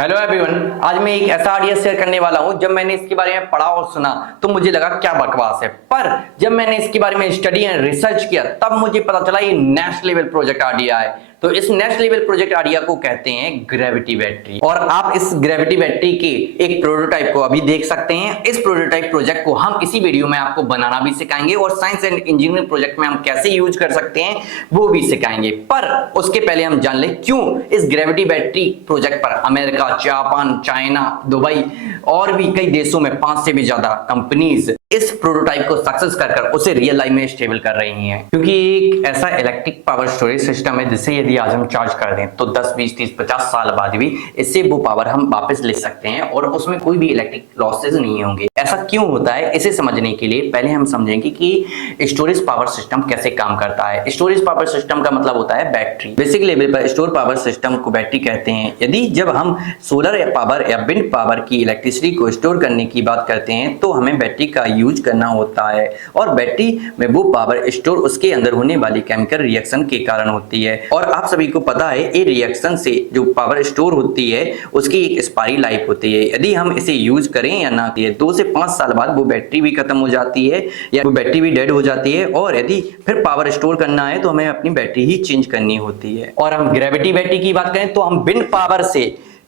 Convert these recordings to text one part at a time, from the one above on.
Hello everyone, आज मैं एक ऐसा आइडिया शेयर करने वाला हूं। जब मैंने इसके बारे में पढ़ा और सुना तो मुझे लगा क्या बकवास है, पर जब मैंने इसके बारे में स्टडी एंड रिसर्च किया तब मुझे पता चला ये नेक्स्ट लेवल प्रोजेक्ट आइडिया है। तो इस नेक्स्ट लेवल प्रोजेक्ट आइडिया को कहते हैं ग्रेविटी बैटरी, और आप इस ग्रेविटी बैटरी के एक प्रोटोटाइप को अभी देख सकते हैं। इस प्रोटोटाइप प्रोजेक्ट को हम इसी वीडियो में आपको बनाना भी सिखाएंगे और साइंस एंड इंजीनियरिंग प्रोजेक्ट में हम कैसे यूज कर सकते हैं वो भी सिखाएंगे। पर उसके पहले हम जान लें क्यों इस ग्रेविटी बैटरी प्रोजेक्ट पर अमेरिका, जापान, चाइना, दुबई और भी कई देशों में 5 से भी ज्यादा कंपनीज इस प्रोटोटाइप को सक्सेस कर उसे रियल लाइफ में स्टेबल कर रही हैं। क्योंकि एक ऐसा इलेक्ट्रिक पावर स्टोरेज सिस्टम है जिससे यदि आज हम चार्ज कर दें तो 10, 20, 30, 50 साल बाद भी इससे वो पावर हम वापस ले सकते हैं और उसमें कोई भी इलेक्ट्रिक लॉसेज नहीं होंगे। ऐसा क्यों होता है, इसे समझने के लिए पहले हम समझेंगे कि स्टोरेज पावर सिस्टम कैसे काम करता है। स्टोरेज पावर सिस्टम का मतलब होता है बैटरी। बेसिक लेवल पर स्टोर पावर सिस्टम को बैटरी कहते हैं। यदि जब हम सोलर पावर या विंड पावर की इलेक्ट्रिसिटी को स्टोर करने की बात करते हैं तो हमें बैटरी का यूज करना होता है, और बैटरी में वो पावर स्टोर उसके अंदर होने वाली केमिकल रिएक्शन के कारण होती है। और आप सभी को पता है ये रिएक्शन से जो पावर स्टोर होती है उसकी एक एक्सपायरी लाइफ होती है। यदि हम इसे यूज करें या ना करें 2 से 5 साल बाद वो बैटरी भी खत्म हो जाती है या वो बैटरी भी डेड हो जाती है, और यदि फिर पावर स्टोर करना है तो हमें अपनी बैटरी ही चेंज करनी होती है। और हम ग्रेविटी बैटरी की बात करें तो हम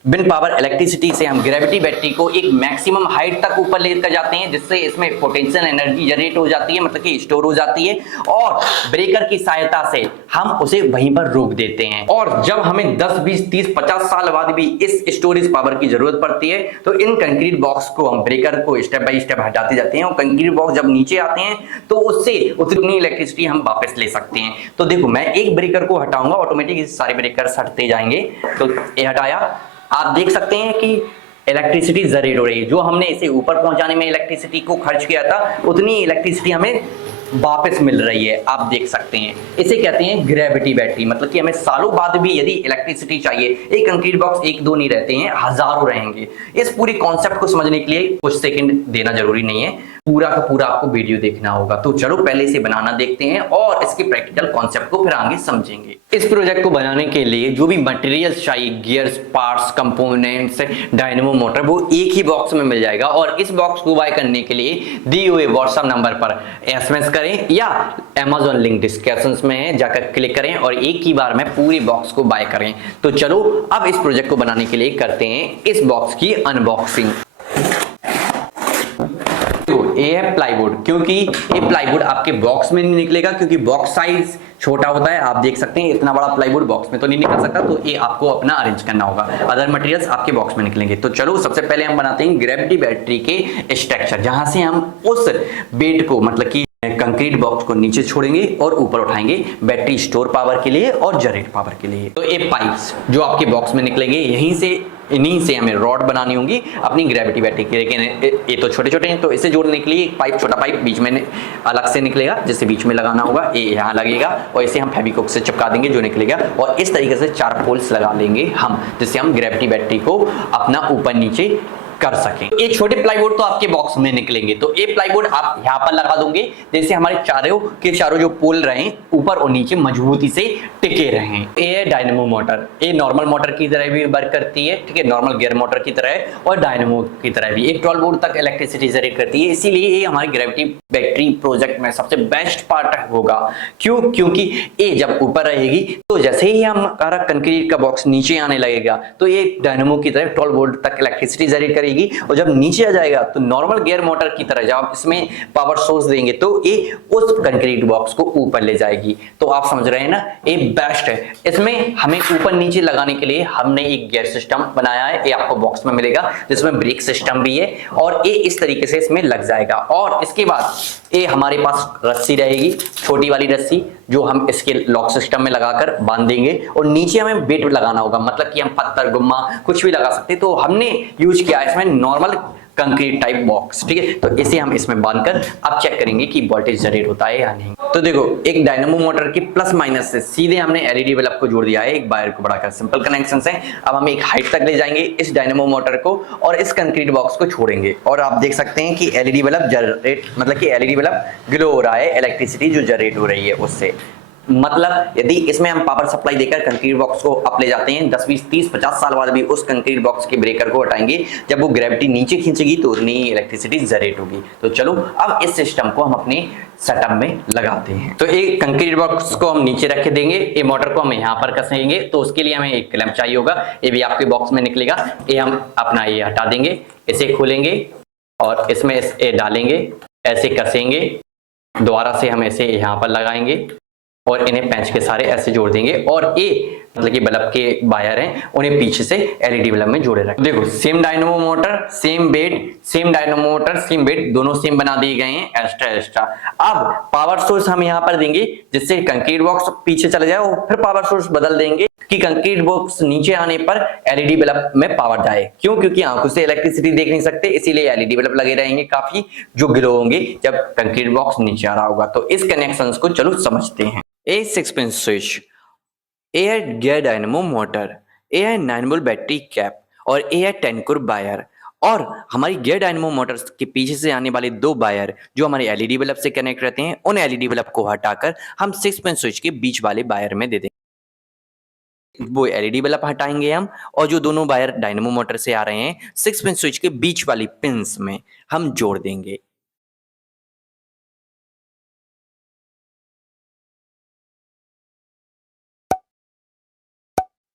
विंड पावर इलेक्ट्रिसिटी से हम ग्रेविटी बैटरी को एक मैक्सिमम हाइट तक ऊपर लेकर जाते हैं, जिससे इसमें पोटेंशियल एनर्जी जनरेट हो जाती है, मतलब कि स्टोर हो जाती है, और ब्रेकर की सहायता से हम उसे वहीं पर रोक देते हैं। और जब हमें 10, 20, 30, 50 साल बाद भी इस स्टोरेज पावर की जरूरत पड़ती है तो इन कंक्रीट बॉक्स को हम ब्रेकर को स्टेप बाय स्टेप हटाते जाते हैं, और कंक्रीट बॉक्स जब नीचे आते हैं तो उससे उतनी इलेक्ट्रिसिटी हम वापस ले सकते हैं। तो देखो, मैं एक ब्रेकर को हटाऊंगा, ऑटोमेटिक सारे ब्रेकर हटते जाएंगे। तो ये हटाया, आप देख सकते हैं कि इलेक्ट्रिसिटी जनरेट हो रही है। जो हमने इसे ऊपर पहुंचाने में इलेक्ट्रिसिटी को खर्च किया था उतनी इलेक्ट्रिसिटी हमें वापस मिल रही है, आप देख सकते हैं। इसे कहते हैं ग्रेविटी बैटरी, मतलब कि हमें सालों बाद भी यदि इलेक्ट्रिसिटी चाहिए, एक कंक्रीट बॉक्स 1-2 नहीं रहते हैं, हजारों रहेंगे। इस पूरी कॉन्सेप्ट को समझने के लिए कुछ सेकंड देना जरूरी नहीं है, पूरा का पूरा आपको वीडियो देखना होगा। तो चलो पहले इसे बनाना देखते हैं और इसके प्रैक्टिकल कॉन्सेप्ट को फिर आगे समझेंगे। इस प्रोजेक्ट को बनाने के लिए जो भी मटेरियल्स चाहिए, gears, parts, components, dynamo motor, वो एक ही बॉक्स में मिल जाएगा। और इस बॉक्स को बाय करने के लिए दिए हुए व्हाट्सएप नंबर पर एसएमएस करें या Amazon लिंक डिस्क्रिप्शन में है, जाकर क्लिक करें और एक ही बार में पूरी बॉक्स को बाय करें। तो चलो अब इस प्रोजेक्ट को बनाने के लिए करते हैं इस बॉक्स की अनबॉक्सिंग। ये है प्लाईवुड, क्योंकि ये प्लाईवुड आपके बॉक्स में नहीं निकलेगा क्योंकि बॉक्स साइज छोटा होता है। आप देख सकते हैं इतना बड़ा प्लाईवुड बॉक्स में तो नहीं निकल सकता, तो ये आपको अपना अरेंज करना होगा। अदर मटेरियल्स आपके बॉक्स में निकलेंगे। तो चलो सबसे पहले हम बनाते हैं ग्रेविटी बैटरी के स्ट्रक्चर, जहां से हम उस वेट को, मतलब कि कंक्रीट बॉक्स को नीचे छोड़ेंगे और ऊपर उठाएंगे बैटरी स्टोर पावर के लिए और जनरेट पावर के लिए। तो ये पाइप्स जो आपके बॉक्स में निकलेंगे, इन्हीं से हमें रॉड बनानी होंगी अपनी ग्रेविटी बैटरी की। लेकिन ये तो छोटे छोटे हैं, तो इसे जोड़ने के लिए एक पाइप, छोटा पाइप बीच में अलग से निकलेगा, जिससे बीच में लगाना होगा। ये यहाँ लगेगा और इसे हम फेविक्विक से चिपका देंगे जो निकलेगा, और इस तरीके से 4 पोल्स लगा लेंगे हम, जिससे हम ग्रेविटी बैटरी को अपना ऊपर नीचे कर सकें। ये छोटे प्लाईवुड तो आपके बॉक्स में निकलेंगे, तो ये प्लाईवुड आप यहाँ पर लगा दोगे, जैसे हमारे चारों जो पोल रहे ऊपर और नीचे मजबूती से टिके रहें। ये डायनेमो मोटर, ये नॉर्मल मोटर की तरह भी वर्क करती है, ठीक है, नॉर्मल गियर मोटर की तरह और डायनेमो की तरह भी। एक 12 वोल्ट तक इलेक्ट्रिसिटी जनरेट करती है, इसीलिए ये हमारी ग्रेविटी बैटरी प्रोजेक्ट में सबसे बेस्ट पार्ट होगा। क्योंकि ये जब ऊपर रहेगी तो जैसे ही हमारा कंक्रीट का बॉक्स नीचे आने लगेगा तो ये डायनेमो की तरह 12 वोल्ट तक इलेक्ट्रिसिटी जनरेट करेगी, और जब नीचे आ जाएगा तो नॉर्मल गियर मोटर की तरह जब आप इसमें पावर सोर्स देंगे तो ये उस कंक्रीट बॉक्स को ऊपर ले जाएगी। तो आप समझ रहे हैं ना, ये बेस्ट है। इसमें हमें ऊपर नीचे लगाने के लिए हमने एक गियर सिस्टम बनाया है, ये आपको बॉक्स में मिलेगा, जिसमें ब्रेक सिस्टम भी है, और ये इस तरीके से इसमें लग जाएगा। और इसके बाद ये हमारे पास रस्सी रहेगी, छोटी वाली रस्सी, जो हम इसके लॉक सिस्टम में लगाकर बांध देंगे, और नीचे हमें वेट लगाना होगा, मतलब कि हम पत्थर, गुम्मा कुछ भी लगा सकते हैं। तो हमने यूज किया है इसमें नॉर्मल कंक्रीट टाइप बॉक्स, ठीक है। तो इसे हम इसमें बांधकर अब चेक करेंगे कि वोल्टेज जनरेट होता है या नहीं। तो देखो, एक डायनेमो मोटर के प्लस माइनस से सीधे हमने एलईडी बल्ब को जोड़ दिया है, एक वायर को बढ़ाकर, सिंपल कनेक्शन है। अब हम एक हाइट तक ले जाएंगे इस डायनेमो मोटर को और इस कंक्रीट बॉक्स को छोड़ेंगे, और आप देख सकते हैं कि एलईडी बल्ब जनरेट, मतलब कि एलईडी बल्ब ग्लो हो रहा है, इलेक्ट्रिसिटी जो जनरेट हो रही है उससे। मतलब यदि इसमें हम पावर सप्लाई देकर कंक्रीट बॉक्स को अप ले जाते हैं, 10 20 30 50 साल बाद भी उस कंक्रीट बॉक्स के ब्रेकर को हटाएंगे, जब वो ग्रेविटी नीचे खींचेगी तो उतनी इलेक्ट्रिसिटी जनरेट होगी। तो चलो अब इस सिस्टम को हम अपने सेटअप में लगाते हैं। तो एक कंक्रीट बॉक्स को हम नीचे रख देंगे, ये मोटर को हम यहाँ पर कसेंगे, तो उसके लिए हमें एक क्लैंप चाहिए होगा, ये भी आपके बॉक्स में निकलेगा। ये हम अपना ये हटा देंगे, इसे खोलेंगे और इसमें ये डालेंगे, ऐसे कसेंगे, दोबारा से हम ऐसे यहाँ पर लगाएंगे और इन्हें पेंच के सारे ऐसे जोड़ देंगे और ये मतलब कि बल्ब के वायर हैं उन्हें पीछे से एलईडी बल्ब में जोड़े रखें। देखो same dynamo motor same bed, same dynamo motor same bed, दोनों सेम बना दिए गए हैं एक्स्ट्रा एक्स्ट्रा। अब पावर सोर्स हम यहाँ पर देंगे जिससे कंक्रीट बॉक्स पीछे चले जाए और फिर पावर सोर्स बदल देंगे कि कंक्रीट बॉक्स नीचे आने पर एलईडी बल्ब में पावर जाए। क्यों? क्योंकि आंखों से इलेक्ट्रिसिटी देख नहीं सकते, इसीलिए एलईडी बल्ब लगे रहेंगे काफी, जो ग्लो होंगे जब कंक्रीट बॉक्स नीचे आ रहा होगा। तो इस कनेक्शन को चलो समझते हैं। ए 6 पिन स्विच, ए है गियर डायनेमो मोटर, ए है 9 वोल्ट बैटरी कैप और ए है 10 कोर वायर। और हमारी गियर डायनेमो मोटर के पीछे से आने वाले 2 वायर जो हमारे एलईडी बल्ब से कनेक्ट रहते हैं, उन एलईडी बल्ब को हटाकर हम 6 पिन स्विच के बीच वाले वायर में दे देंगे। वो एलईडी बल्ब हटाएंगे हम और जो दोनों वायर डायनेमो मोटर से आ रहे हैं 6 पिन स्विच के बीच वाली पिंस में हम जोड़ देंगे।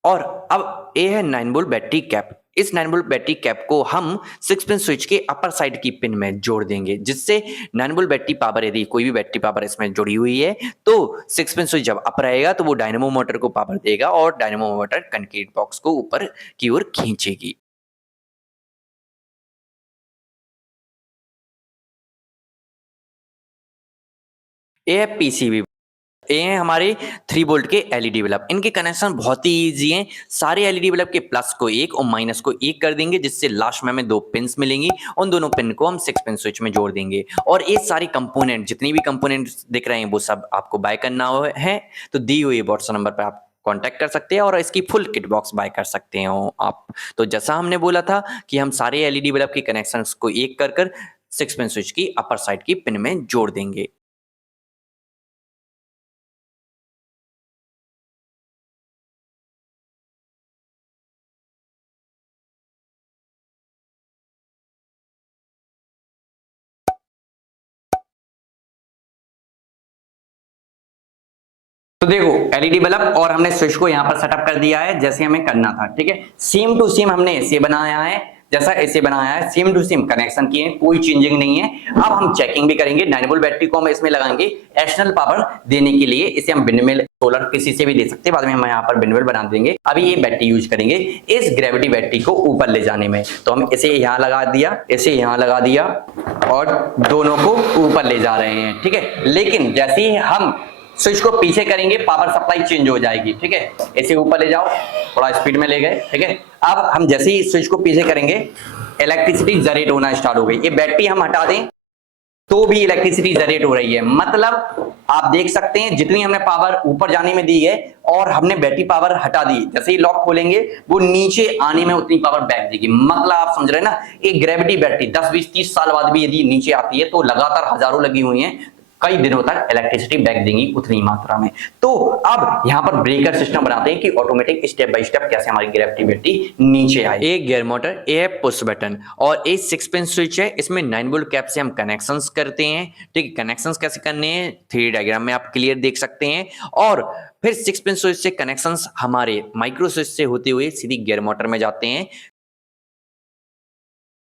और अब ए है 9 वोल्ट बैटरी कैप, इस 9 वोल्ट बैटरी कैप को हम 6 पिन स्विच के अपर साइड की पिन में जोड़ देंगे, जिससे 9 वोल्ट बैटरी पावर, यदि कोई भी बैटरी पावर इसमें जुड़ी हुई है तो 6 पिन स्विच जब अप रहेगा तो वो डायनेमो मोटर को पावर देगा और डायनेमो मोटर कंक्रीट बॉक्स को ऊपर की ओर खींचेगी। ए है पीसीबी, ये हैं हमारे 3 वोल्ट के एलईडी बल्ब। इनके कनेक्शन बहुत ही इजी हैं। सारे एलईडी बल्ब के प्लस को 1 और माइनस को 1 कर देंगे, जिससे लास्ट में हमें 2 पिन्स मिलेंगी। उन दोनों पिन को हम 6 पिन स्विच में जोड़ देंगे और ये सारी कंपोनेंट, जितनी भी कंपोनेंट्स दिख रहे हैं वो सब आपको बाय करना है। तो दी हुई व्हाट्सएप नंबर पर आप कांटेक्ट कर सकते हैं और इसकी फुल किट बॉक्स बाय कर सकते हो आप। तो जैसा हमने बोला था कि हम सारे एलईडी बल्ब के कनेक्शंस को 1 कर 6 पिन स्विच की अपर साइड की पिन में जोड़ देंगे। तो देखो एलईडी बल्ब और हमने स्विच को यहाँ पर सेटअप कर दिया है जैसे हमें करना था, ठीक है। सेम टू सेम हमने ऐसे बनाया है, जैसा ऐसे बनाया है सेम टू सेम कनेक्शन किए हैं, कोई चेंजिंग नहीं है। अब हम चेकिंग भी करेंगे। 9 वोल्ट बैटरी को हम इसमें लगाएंगे एक्सटर्नल पावर देने के लिए। इसे हम विंडमिल सोलर किसी से भी दे सकते हैं, बाद में हम यहाँ पर विंडमिल बना देंगे। अभी ये बैटरी यूज करेंगे इस ग्रेविटी बैटरी को ऊपर ले जाने में। तो हम इसे यहाँ लगा दिया, इसे यहाँ लगा दिया और दोनों को ऊपर ले जा रहे हैं, ठीक है। लेकिन जैसे ही हम स्विच को पीछे करेंगे पावर सप्लाई चेंज हो जाएगी, ठीक है। इसे ऊपर ले जाओ, थोड़ा स्पीड में ले गए, ठीक है। अब हम जैसे ही स्विच को पीछे करेंगे इलेक्ट्रिसिटी जनरेट होना स्टार्ट हो गई। ये बैटरी हम हटा दें तो भी इलेक्ट्रिसिटी जनरेट हो रही है। मतलब आप देख सकते हैं जितनी हमने पावर ऊपर जाने में दी है और हमने बैटरी पावर हटा दी, जैसे ही लॉक खोलेंगे वो नीचे आने में उतनी पावर बैक देगी। मतलब आप समझ रहे हैं ना, एक ग्रेविटी बैटरी 10 20 30 साल बाद भी यदि नीचे आती है तो लगातार हजारों लगी हुई हैं, कई दिनों तक इलेक्ट्रिसिटी बैक देंगी उतनी मात्रा में। तो अब यहाँ पर ब्रेकर सिस्टम बनाते हैं कि ऑटोमेटिक स्टेप बाय स्टेप कैसे हमारी ग्रेविटी बैटरी नीचे आए। एक गियर मोटर, ए है पुश बटन और ए 6 पिन स्विच है। इसमें 9 वोल्ट कैप से हम कनेक्शंस करते हैं, ठीक है। कनेक्शंस कैसे करने हैं 3D डायग्राम में आप क्लियर देख सकते हैं। और फिर 6 पिन स्विच से कनेक्शंस हमारे माइक्रो स्विच से होते हुए सीधी गियर मोटर में जाते हैं।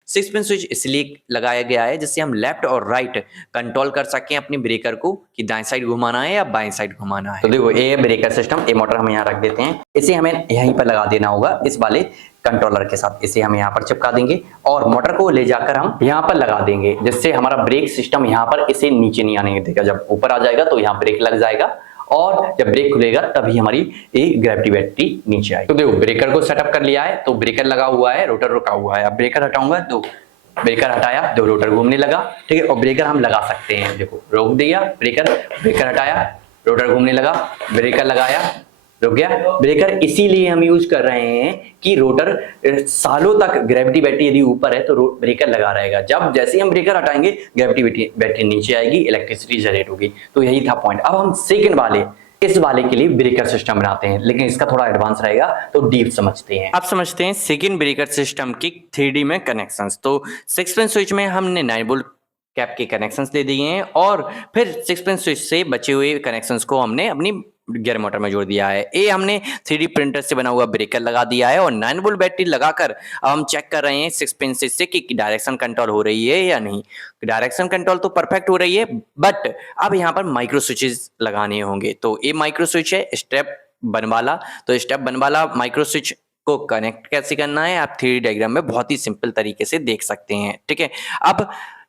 6 पिन स्विच इसलिए लगाया गया है जिससे हम लेफ्ट और राइट कंट्रोल कर सकें अपनी ब्रेकर को कि दाएं साइड घुमाना है या बाएं साइड घुमाना है। तो देखो ये ब्रेकर सिस्टम, ये मोटर हम यहाँ रख देते हैं। इसे हमें यहीं पर लगा देना होगा इस वाले कंट्रोलर के साथ। इसे हम यहाँ पर चिपका देंगे और मोटर को ले जाकर हम यहाँ पर लगा देंगे, जिससे हमारा ब्रेक सिस्टम यहाँ पर इसे नीचे नहीं आने देगा। जब ऊपर आ जाएगा तो यहाँ ब्रेक लग जाएगा और जब ब्रेक खुलेगा तभी हमारी ये ग्रेविटी बैटरी नीचे आएगी। तो देखो ब्रेकर को सेटअप कर लिया है, तो ब्रेकर लगा हुआ है, रोटर रुका हुआ है। अब ब्रेकर हटाऊंगा तो ब्रेकर हटाया तो रोटर घूमने लगा, ठीक है। और ब्रेकर हम लगा सकते हैं, देखो रोक दिया ब्रेकर, ब्रेकर हटाया रोटर घूमने लगा, ब्रेकर लगाया रुक गया ब्रेकर। इसीलिए हम यूज कर रहे हैं कि रोटर सालों तक ग्रेविटी बैटरी यदि ऊपर है तो ब्रेकर लगा रहेगा। जब जैसे ही हम ब्रेकर हटाएंगे ग्रेविटी बैटरी नीचे आएगी, इलेक्ट्रिसिटी जनरेट होगी। तो यही था पॉइंट। अब हम सेकंड वाले इस वाले के लिए ब्रेकर सिस्टम बनाते हैं, लेकिन इसका थोड़ा एडवांस रहेगा तो डीप समझते हैं। अब समझते हैं सेकंड ब्रेकर सिस्टम की 3D में कनेक्शंस। तो 6 पिन स्विच में हमने 9 वोल्ट कैप के कनेक्शंस दे दिए हैं और फिर 6 पिन स्विच से बचे हुए कनेक्शंस को हमने अपनी गियर मोटर में जोड़ दिया है। ये हमने 3D प्रिंटर से बना हुआ ब्रेकर लगा दिया है और 9 वोल्ट बैटरी लगाकर अब हम चेक कर रहे हैं 6 पिन स्विच से कि डायरेक्शन कंट्रोल हो रही है या नहीं। डायरेक्शन कंट्रोल तो परफेक्ट हो रही है, बट अब यहाँ पर माइक्रो स्विचेस लगाने होंगे। तो ये माइक्रो स्विच है स्टेप वन वाला। तो स्टेप वन वाला माइक्रो स्विच को कनेक्ट कैसे करना है आप 3D डायग्राम में बहुत ही सिंपल तरीके से देख सकते हैं। ठीक है, अब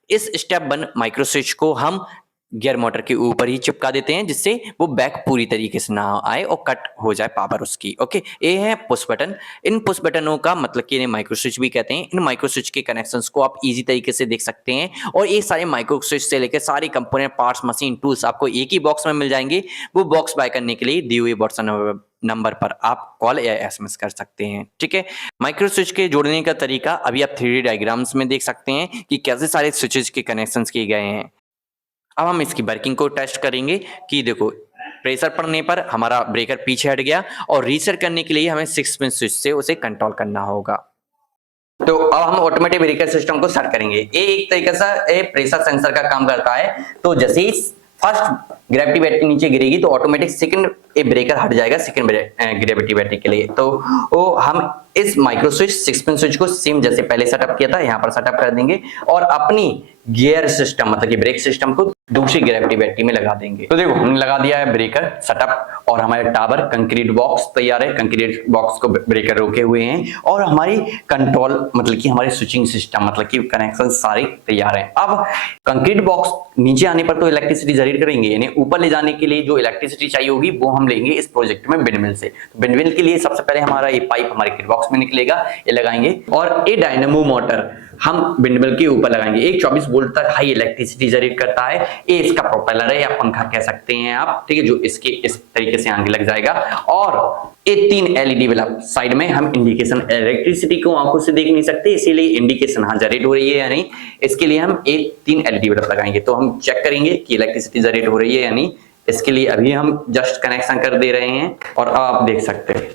इस स्टेप वन माइक्रो स्विच को हम गियर मोटर के ऊपर ही चिपका देते हैं, जिससे वो बैक पूरी तरीके से ना आए और कट हो जाए पावर उसकी। ओके, ये है पुश बटन। इन पुश बटनों का मतलब कि इन्हें माइक्रो स्विच भी कहते हैं। इन माइक्रो स्विच के कनेक्शंस को आप इजी तरीके से देख सकते हैं और ये सारे माइक्रो स्विच से लेकर सारे कंपोनेंट पार्ट्स मशीन टूल्स आपको एक ही बॉक्स में मिल जाएंगे। वो बॉक्स बाय करने के लिए दिए हुए व्हाट्सएप नंबर पर आप कॉल या एसएमएस कर सकते हैं। ठीक है, माइक्रो स्विच के जोड़ने का तरीका अभी आप 3D डायग्राम्स में देख सकते हैं कि कैसे सारे स्विचेस के कनेक्शंस किए गए हैं। अब हम इसकी वर्किंग को टेस्ट करेंगे कि देखो प्रेशर पड़ने पर हमारा ब्रेकर पीछे हट गया और रीसेट करने के लिए हमें 6 पिन स्विच से उसे कंट्रोल करना होगा। तो अब हम ऑटोमेटिक ब्रेकर सिस्टम को सेट करेंगे। ये एक तरीके से प्रेशर सेंसर का काम करता है। तो जैसे ही फर्स्ट ग्रेविटी बैटरी नीचे गिरेगी तो ऑटोमेटिक सेकंड ब्रेकर हट जाएगा सेकंड ग्रेविटी बैटरी के लिए। तो वो हम इस माइक्रो स्विच 6 पिन स्विच को सेम जैसे पहले सेटअप किया था यहाँ पर सेटअप कर देंगे और अपनी गियर सिस्टम मतलब कि ब्रेक सिस्टम को दूसरी ग्रेविटी बैटरी में लगा देंगे। तो देखो हमने लगा दिया है ब्रेकर सेटअप और हमारे टावर कंक्रीट बॉक्स तैयार है। कंक्रीट बॉक्स को ब्रेकर रोके हुए हैं और हमारी कंट्रोल मतलब कि हमारे स्विचिंग सिस्टम मतलब कि कनेक्शन सारे तैयार हैं। अब कंक्रीट बॉक्स नीचे आने पर तो इलेक्ट्रिसिटी जनरेट करेंगे, यानी ऊपर ले जाने के लिए जो इलेक्ट्रिसिटी चाहिए होगी वो हम लेंगे इस प्रोजेक्ट में विंडमिल से। विंडमिल के लिए सबसे पहले हमारा ये पाइप हमारे किट बॉक्स में निकलेगा, ये लगाएंगे और ये डायनेमो मोटर हम विंडमिल के ऊपर लगाएंगे। एक 24 वोल्ट तक हाई इलेक्ट्रिसिटी जनरेट करता है। ये इसका प्रोपेलर है या पंखा कह सकते हैं आप, ठीक है, जो इसके इस तरीके से आगे लग जाएगा। और ये 3 एलईडी बल्ब साइड में हम इंडिकेशन, इलेक्ट्रिसिटी को आंखों से देख नहीं सकते इसीलिए इंडिकेशन हाँ जनरेट हो रही है या नहीं, इसके लिए हम एक 3 एलईडी बल्ब लगाएंगे। तो हम चेक करेंगे कि इलेक्ट्रिसिटी जनरेट हो रही है या नहीं। इसके लिए अभी हम जस्ट कनेक्शन कर दे रहे हैं और अब आप देख सकते हैं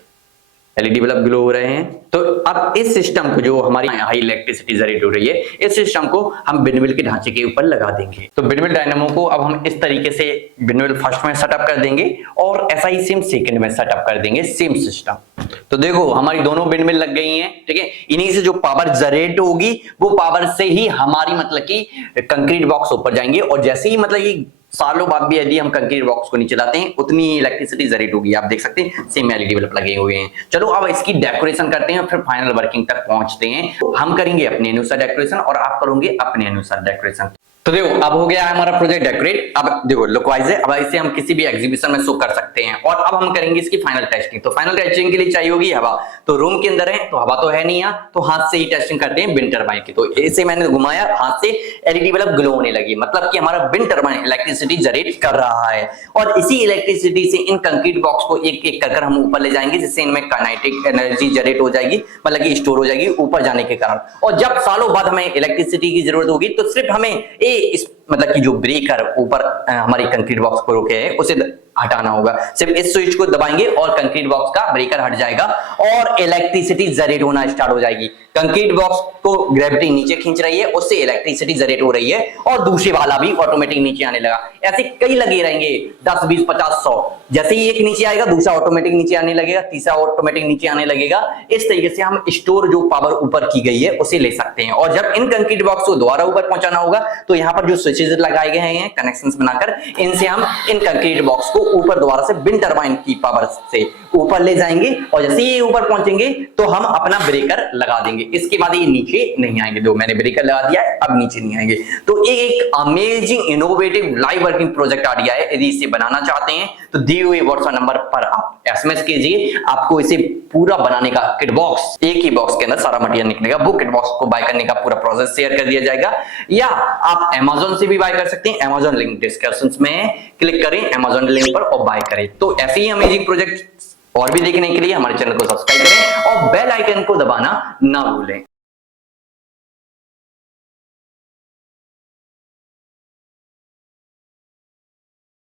एलईडी बल्ब ग्लो हो रहे हैं। तो अब इस सिस्टम को जो हमारी हाई इलेक्ट्रिसिटी जनरेट हो रही है इस सिस्टम को हम विंडमिल के ढांचे के ऊपर लगा देंगे। तो विंडमिल डायनेमो को अब हम इस तरीके से विंडमिल फर्स्ट में सेटअप कर देंगे और ऐसा ही सेम सेकंड में सेटअप कर देंगे सेम सिस्टम। तो देखो हमारी दोनों विंडमिल लग गई हैं, ठीक है। इन्हीं से जो पावर जनरेट होगी वो पावर से ही हमारी मतलब की कंक्रीट बॉक्स ऊपर जाएंगे और जैसे ही मतलब की सालों बाद भी यदि हम कंक्रीट बॉक्स को नीचे लाते हैं उतनी ही इलेक्ट्रिसिटी जनरेट होगी। आप देख सकते हैं सेम एलईडी बल्ब लगे हुए हैं। चलो अब इसकी डेकोरेशन करते हैं फिर फाइनल वर्किंग तक पहुंचते हैं। तो हम करेंगे अपने अनुसार डेकोरेशन और आप करोगे अपने अनुसार डेकोरेशन। तो देखो अब हो गया है हमारा प्रोजेक्ट डेकोरेट। अब देखो लुक वाइज है, अब इसे हम किसी भी एग्जीबिशन में शो कर सकते हैं और अब हम करेंगे इसकी फाइनल टेस्टिंग। तो फाइनल टेस्टिंग के लिए चाहिए होगी हवा। तो रूम के अंदर है तो हवा तो है नहीं यहाँ, तो हाथ से ही टेस्टिंग करते हैं विंड टरबाइन की। तो इसे मैंने घुमाया, हाथ से एलईडी बल्ब ग्लो होने लगी, मतलब कि हमारा विंड टरबाइन इलेक्ट्रिसिटी जनरेट कर रहा है। और इसी इलेक्ट्रिसिटी से इन कंक्रीट बॉक्स को एक एक कर हम ऊपर ले जाएंगे, जिससे इनमें काइनेटिक एनर्जी जनरेट हो जाएगी, मतलब कि स्टोर हो जाएगी ऊपर जाने के कारण। और जब सालों बाद हमें इलेक्ट्रिसिटी की जरूरत होगी तो सिर्फ हमें इस मतलब कि जो ब्रेकर ऊपर हमारी कंक्रीट बॉक्स को रोके है उसे हटाना होगा। सिर्फ इस स्विच को दबाएंगे और कंक्रीट बॉक्स का ब्रेकर हट जाएगा और इलेक्ट्रिसिटी जनरेट होना स्टार्ट हो जाएगी। कंक्रीट बॉक्स को ग्रेविटी नीचे खींच रही है, उससे इलेक्ट्रिसिटी जनरेट हो रही है और दूसरे वाला भी ऑटोमेटिक नीचे आने लगा। ऐसे कई लगे रहेंगे 10, 20, 50, 100। जैसे ही एक नीचे आएगा दूसरा ऑटोमेटिक नीचे आने लगेगा, तीसरा ऑटोमेटिक नीचे आने लगेगा। इस तरीके से हम स्टोर जो पावर ऊपर की गई है उसे ले सकते हैं। और जब इन कंक्रीट बॉक्स को दोबारा ऊपर पहुंचाना होगा तो यहाँ पर जो स्विचेस लगाए गए हैं कनेक्शंस बनाकर, इनसे हम इन कंक्रीट बॉक्स को ऊपर दोबारा से विंड टरबाइन की पावर से ऊपर ले जाएंगे और जैसे ही ऊपर पहुंचेंगे तो हम अपना ब्रेकर लगा देंगे। इसके बाद ये नीचे नहीं आएंगे। दो मैंने ब्रेकर लगा दिया है, अब नीचे नहीं आएंगे। तो एक amazing innovative live working project idea है। यदि इसे बनाना चाहते हैं तो दिए हुए व्हाट्सएप नंबर पर आप एसएमएस कीजिए। आपको इसे पूरा बनाने का किट बॉक्स, एक ही बॉक्स के अंदर सारा मटेरियल निकलेगा, वो किट बॉक्स को बाय करने का पूरा प्रोसेस शेयर कर दिया जाएगा। या आप अमेज़न से भी बाय कर सकते हैं। अमेज़न लिंक डिस्क्रिप्शन में क्लिक करें अमेज़न लिंक पर और बाय करें। तो ऐसे ही अमेजिंग प्रोजेक्ट और भी देखने के लिए हमारे चैनल को सब्सक्राइब करें और बेल आइकन को दबाना ना भूलें।